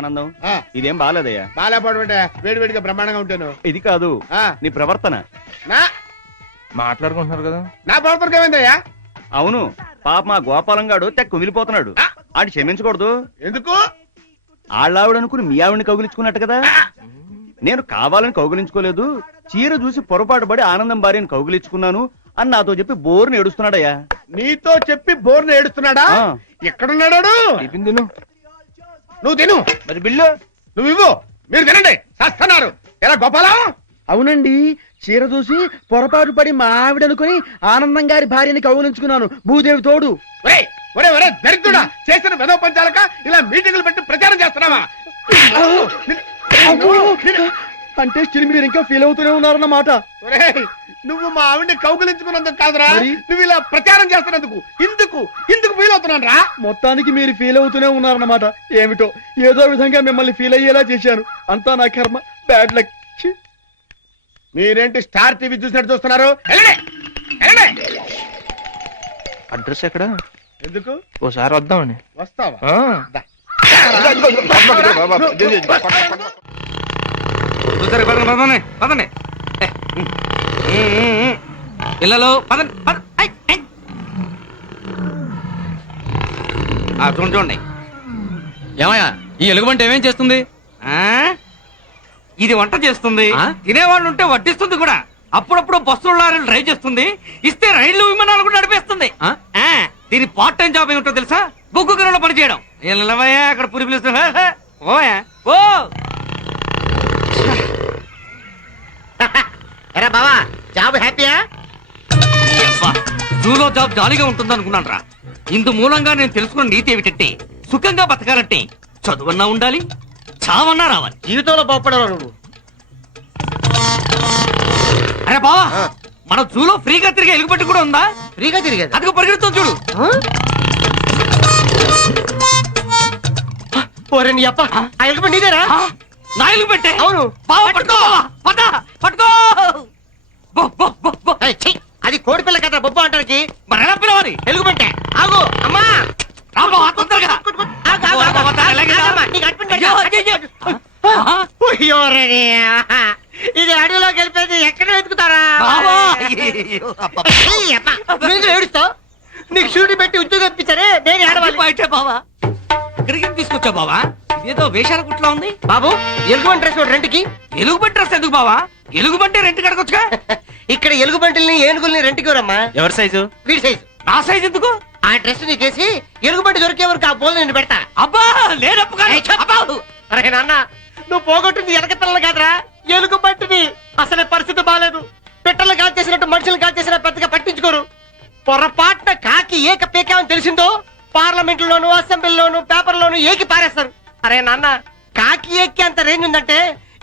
ఆనందం ఇదేం బాలేదయ్యా. బాలేపోవడం అంటే వేడివేడిగా బ్రహ్మాండంగా ఉంటాను. ఇది కాదు నీ ప్రవర్తన. నా మాట్లాడుకుంటున్నారు కదా, నా ప్రవర్తనకి ఏమైందయ్యా? అవును, పాప మా గోపాలం గాడు తెగ కుమిలిపోతున్నాడు. ఆడి క్షమించకూడదు. ఎందుకు? ఆళ్ళావిడనుకుని మీ ఆవిడని కౌగిలించుకున్నట్టు కదా. నేను కావాలని కౌగిలించుకోలేదు, చీర చూసి పొరపాటు పడి ఆనందం భార్యని కౌగిలించుకున్నాను అని నాతో చెప్పి బోర్ని ఏడుస్తున్నాడయ్యా. నీతో చెప్పి బోర్ని ఏడుస్తున్నాడా? ఎక్కడున్నాడు? టిఫిన్ తిను. నువ్వు తిను. మరి బిల్లు నువ్వు ఇవ్వు. మీరు తినండి, చేస్తున్నారు. ఎలా గోపాలం? అవునండి, చీర చూసి పొరపాటు పడి మా ఆవిడనుకుని ఆనందం గారి భార్యని కౌగిలించుకున్నాను. భూదేవి తోడు. ఒరే ఒరే ఒరే దరిద్రుడా, చేసిన వెదవ పంచాలక ఇలా మీటింగులు పెట్టి ప్రచారం చేస్తున్నావా? అంటే స్టిల్ మీరు ఇంకా ఫీల్ అవుతూనే ఉన్నారన్నమాట. ఒరే, నువ్వు మా ఆవిడ్ని కౌగిలించుకున్నందుకు కాదురా, నువ్వు ఇలా ప్రచారం చేస్తున్నందుకు ఇందుకు ఇందుకు ఫీల్ అవుతున్నాను రా. మొత్తానికి మీరు ఫీల్ అవుతూనే ఉన్నారన్నమాట. ఏమిటో ఏదో విధంగా మిమ్మల్ని ఫీల్ అయ్యేలా చేశాను. అంతా నా కర్మ, బ్యాడ్ లక్. మీరేంటి స్టార్ టీవీ చూసినట్టు చూస్తున్నారు? అడ్రస్ ఎక్కడ? ఎందుకు? ఓసారి వద్దామని. వస్తావా? పిల్లలు చూడండి. ఏమయ్యా, ఈ ఎలుగుబంటి ఏమేం చేస్తుంది? ఇది వంట చేస్తుంది, తినేవాళ్ళు ఉంటే వడ్డిస్తుంది కూడా. అప్పుడప్పుడు బస్సులు లారీలు డ్రైవ్ చేస్తుంది, ఇస్తే రైళ్లు విమానాలు కూడా నడిపేస్తుంది. దీని పార్ట్ టైం జాబ్ ఏమిటో తెలుసా? బొగ్గు గనుల్లో పని చేయడం. అక్కడ పురి పిలుస్తా. ఓయా ఓ బావా, జాబ్ హ్యాపీయా? జూలో జాబ్ జాలీగా ఉంటుంది అనుకున్నాను రా. ఇందు మూలంగా నేను తెలుసుకున్న నీతి ఏమిటంటే, సుఖంగా బతకాలంటే చదువన్నా ఉండాలి, చావన్నా రావాలి. జీవితంలో బాగుపడవు నువ్వు. అరే బావా, మన జూలో ఫ్రీగా తిరిగే ఎలుగుబెట్టి కూడా ఉందా? ఫ్రీగా తిరిగేది అదిగో పరిగెడుతుంది చూడు. నీ అప్ప ఆ ఎలుగుబంటి నీదేరా? నా ఎలుగుబెట్టే? అవును. బావా పట్టుకో, పద పట్టుకో. అది కోడి పిల్ల కదా, బొబ్బ అంటానికి. మరి ఎలా పిలవాలి? ఎలుగుబంటే ఆగు. అమ్మా రా బావా, తొందరగా. ఇది అడవిలో గెలిపేది, ఎక్కడ వెతుకుతారా? ఏడుస్తావు? నీకు షూటి పెట్టి ఉద్యోగం ఇప్పించారే, నేను ఏడవాలి. బయటే బావా, ఇక్కడికి తీసుకొచ్చా బావా? ఇదేదో వేషాల కుట్లా ఉంది. బాబు, ఎలుగుబంటి డ్రెస్ రెంట్కి. ఎలుగుబంటి డ్రెస్ ఎందుకు బావా? ఎలుగుబంటి రెంట్ కడకొచ్చుగా. ఇక్కడ ఎలుగుబంటిని ఏనుగుల్ని రెంట్కి రమ్మా. ఎవరి సైజు? వీడి సైజు. నా సైజ్ ఎందుకు? ఆ డ్రెస్ నీకేసి ఎలుగుబంటి దొరికే వరకు ఆ బోల్ నేను పెడతా. అబ్బా లేదప్పు. అరే నాన్న, నువ్వు పోగొట్టింది ఎలక పిల్లలు కాదురా, ఎలుగుబంటిని. అసలే పరిస్థితి బాలేదు. పిట్టలు కాల్చేసినట్టు మనుషులు కాల్చేసినా పెద్దగా పట్టించుకోరు. పొరపాటున కాకి ఏక పేకామని తెలిసిందో పార్లమెంట్ లోను, అసెంబ్లీలోను, పేపర్లోను ఏకి పారేస్తారు. అరే నాన్న, కాకి ఏకి అంత రేంజ్ ఉందంటే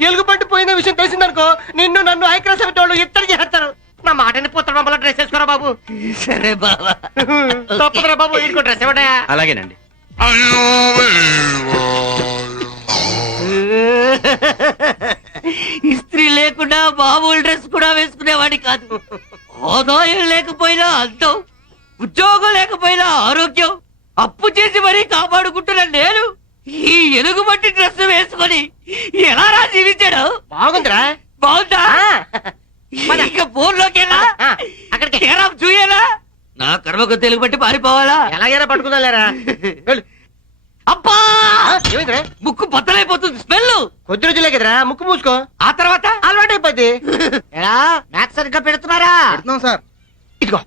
ఎలుగుబంటి పోయిన విషయం తెలిసిందనుకో, నిన్ను నన్ను ఐక్యరాజ్య వాళ్ళు ఇత్తడి చేస్తారు. నా మాటని పుత్ర మళ్ళీ డ్రెస్ వేసుకోరా బాబు. సరే బాబా. తప్పదురా బాబు, ఇంకో డ్రెస్ ఇవ్వడా? అలాగేనండి. ఇస్త్రీ లేకుండా మామూలు డ్రెస్ కూడా వేసుకునేవాడి కాదు. ఆదాయం లేకపోయినా అందం, ఉద్యోగం లేకపోయినా ఆరోగ్యం, అప్పు చేసి మరీ కాపాడుకుంటున్న నేను ఈ ఎలుగుబట్టి డ్రెస్ వేసుకొని ఎలా రా జీవించాడు? బాగుందిరా. బాగుందా? ఇక ఫోన్లోకేనా? అక్కడికి చూయేలా? నా కర్మకు తెలుగుబట్టి పారిపోవాలా? ఎలాగైనా పట్టుకుందా లేరా? అబ్బా, ఏమైందిరా? ముక్కు బద్దలైపోతుంది. స్మెల్. కొద్ది రోజులే కదరా, ముక్కు మూసుకో. ఆ తర్వాత అలవాటు అయిపోద్ది. మ్యాథ్స్ సరిగ్గా పెడుతున్నారా? పెడుతున్నాం సార్. ఇదిగో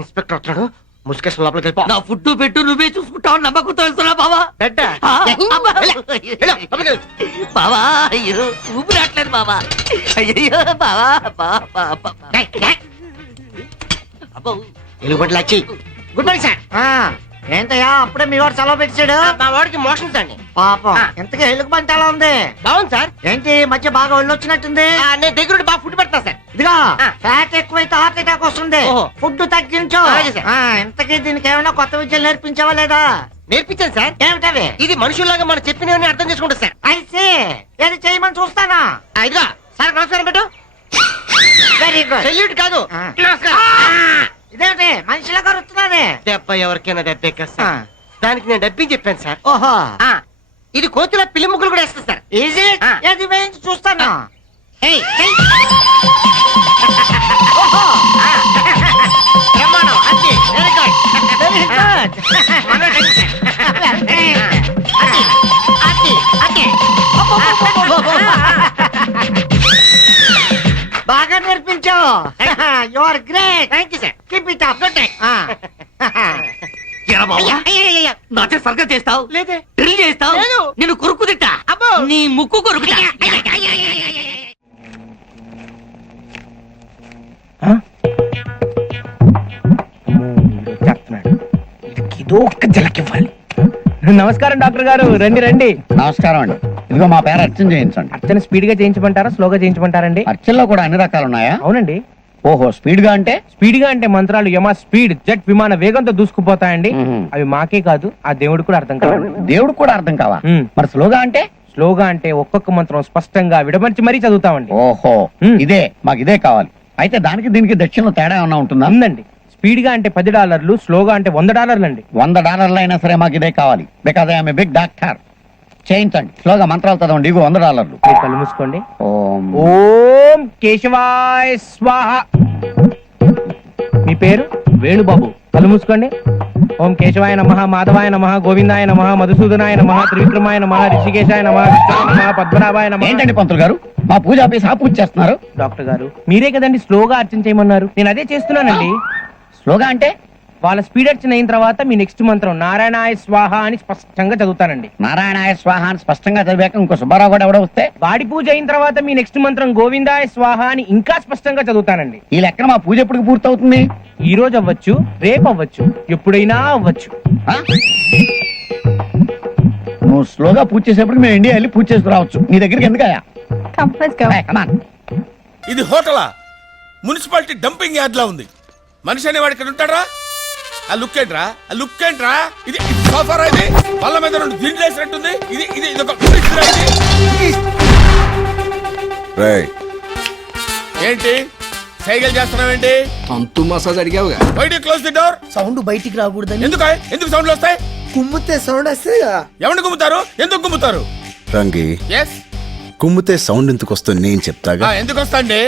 ఇన్స్పెక్టర్ వస్తున్నాడు, ముసుకేసిన లోపలికి వెళ్ళిపో. నా ఫుడ్ పెట్టు, నువ్వే చూసుకుంటావు నమ్మకంతో వెళ్తున్నా బావా. బెడ్డ బావా, అయ్యో ఊపి రావట్లేదు బావా. అయ్యో బావా. ఎలుగుబంటి లచ్చి. Good morning sir. ఏంటయ్యా, అప్పుడే మీ వాడు సెలవు పెట్టాడు? మా వాడికి మోషన్స్ అండి. పాపం. ఎంతగా ఎలుగుబంటి ఎలా ఉంది? బాగుంది సార్. ఏంటి మధ్య బాగా ఒళ్ళొచ్చినట్టుంది? నేను దగ్గర బాగా ఫుడ్ పెడతా సార్. ఇదిగా ఫ్యాట్ ఎక్కువైతే హార్ట్ అటాక్ వస్తుంది, ఫుడ్ తగ్గించు. ఇంతకీ దీనికి ఏమైనా కొత్త విద్యలు నేర్పించావా లేదా? నేర్పించాను సార్. ఏమిటవి? ఇది మనుషుల్లాగా మనం చెప్పినవన్నీ అర్థం చేసుకుంటా సార్. అయితే ఏది చేయమని చూస్తానా? ఇదిగా సార్, నమస్కారం పెట్టు. Very good. సెల్యూట్ కాదు, ఇదేంటి మనిషిలాగా వస్తున్నది? దెబ్బ ఎవరికైనా దెబ్బ ఎక్కేస్తా. దానికి నేను డబ్బింగ్ చెప్పాను సార్. ఓహో, ఇది కోతిలో పిల్లి ముగ్గులు కూడా వేస్తుంది సార్. ఈజీ ఏది వేయించి చూస్తాను. ఏయ్, ఏయ్. ఓహో. బ్రహ్మాండం. అది. Very good. Very good. అది. అది. అది. బాగా నేర్పించావు. You are great. Thank you sir. Keep it up. Good night. నాచే సర్గా చేస్తావు లేదే. డ్రిల్ చేస్తావు లేదు. నిన్ను కొరుకు తిట్టా అబ్బో. నీ ముక్కు కొరుకుతా. చెప్తున్నాడు ఇదో ఒక్క జలకివ్వాలి. నమస్కారం డాక్టర్ గారు, రండి రండి. నమస్కారం అండి. ఇదిగో మా పేరు అర్చన చేయించండి. అర్చన స్పీడ్ గా చేయించమంటారా, స్లోగా చేయించమంటారండి? అర్చనలో కూడా అన్ని రకాలు ఉన్నాయా? అవునండి. ఓహో, స్పీడ్ గా అంటే? స్పీడ్ గా అంటే మంత్రాలు యమ స్పీడ్ జెట్ విమాన వేగంతో దూసుకుపోతాయండి. మ్మ్. అవి మాకే కాదు ఆ దేవుడు కూడా అర్థం కాదు. దేవుడు కూడా అర్థం కావా? మ్మ్. మరి స్లోగా అంటే? స్లోగా అంటే ఒక్కొక్క మంత్రం స్పష్టంగా విడమర్చి మరీ చదువుతామండి. ఓహో, మ్మ్. ఇదే మాకు ఇదే కావాలి. అయితే దానికి దీనికి దక్షిణలో తేడా ఏమన్నా ఉంటుందా? ఉందండి. స్పీడ్ గా అంటే $10, స్లోగా అంటే $100 అండి. $100 అయినా సరే మాకు ఇదే కావాలి. Because I'm big doctor. చేయించండి. స్లోగా మంత్రాలు చదవండి. ఇగో $100. మీరు కళ్ళు మూసుకోండి. ఓం ఓం కేశవాయ స్వాహ. మీ పేరు? వేణుబాబు. కళ్ళు మూసుకోండి. ఓం కేశవాయ నమః, మాధవాయ నమః, గోవిందాయ నమః, మధుసూదనాయ నమః, త్రివిక్రమాయ నమః, ఋషికేశాయ నమః, విష్ణువాయ నమః, పద్మనాభాయ నమః. ఏంటండి పంతులు గారు, మా పూజ ఆపేసి ఆ పూజ చేస్తున్నారు? డాక్టర్ గారు మీరే కదండి స్లోగా అర్చన చేయమన్నారు, నేను అదే చేస్తున్నానండి. స్లోగా అంటే? వాళ్ళ స్పీడ్ అర్చన అయిన తర్వాత మీ నెక్స్ట్ మంత్రం నారాయణాయ స్వాహ అని స్పష్టంగా చదువుతానండి. నారాయణాయ స్వాహ అని స్పష్టంగా చదివాక ఇంకో సుబ్బారావు కూడా ఎవడో వస్తే వాడి పూజ అయిన తర్వాత మీ నెక్స్ట్ మంత్రం గోవిందాయ స్వాహ అని ఇంకా స్పష్టంగా చదువుతానండి. ఈ లెక్కన మా పూజ ఎప్పుడు పూర్తవుతుంది? ఈ రోజు అవ్వచ్చు, రేపు అవ్వచ్చు, ఎప్పుడైనా అవ్వచ్చు. ఆ? నువ్వు స్లోగా పూజ చేసేప్పుడు మేము ఇండియా వెళ్ళి పూజ చేసుకురావచ్చు. నీ దగ్గరికి ఎందుకయ్యా? ఇది హోటలా, మున్సిపాలిటీ డంపింగ్ యార్డ్ లా ఉంది. మనిషి అనేవాడు ఇక్కడ ఉంటాడా? ఆ లుక్ ఏంట్రా, ఆ లుక్ ఏంట్రా? ఇది సోఫారా? ఇది బల్ల మీద 2 దిండ్లు వేసినట్టుంది. ఇది ఇది ఇది ఒక ఫ్రిడ్జ్ రా ఇది. ఏంటి సైకిల్ చేస్తున్నావేంటి? అంతు మసాజ్ అడిగావుగా. Why do close the door? Sound బయటికి రాకూడదని. ఎందుకు సౌండ్లు వస్తాయి? కుమ్మితే సౌండ్ వస్తే ఎవరిని గుమ్ముతారు? ఎందుకు గుమ్ముతారు? రంగి ఎస్, కుమ్మితే సౌండ్ ఎందుకు వస్తుంది నేను చెప్తాగా. ఎందుకు వస్తాండి?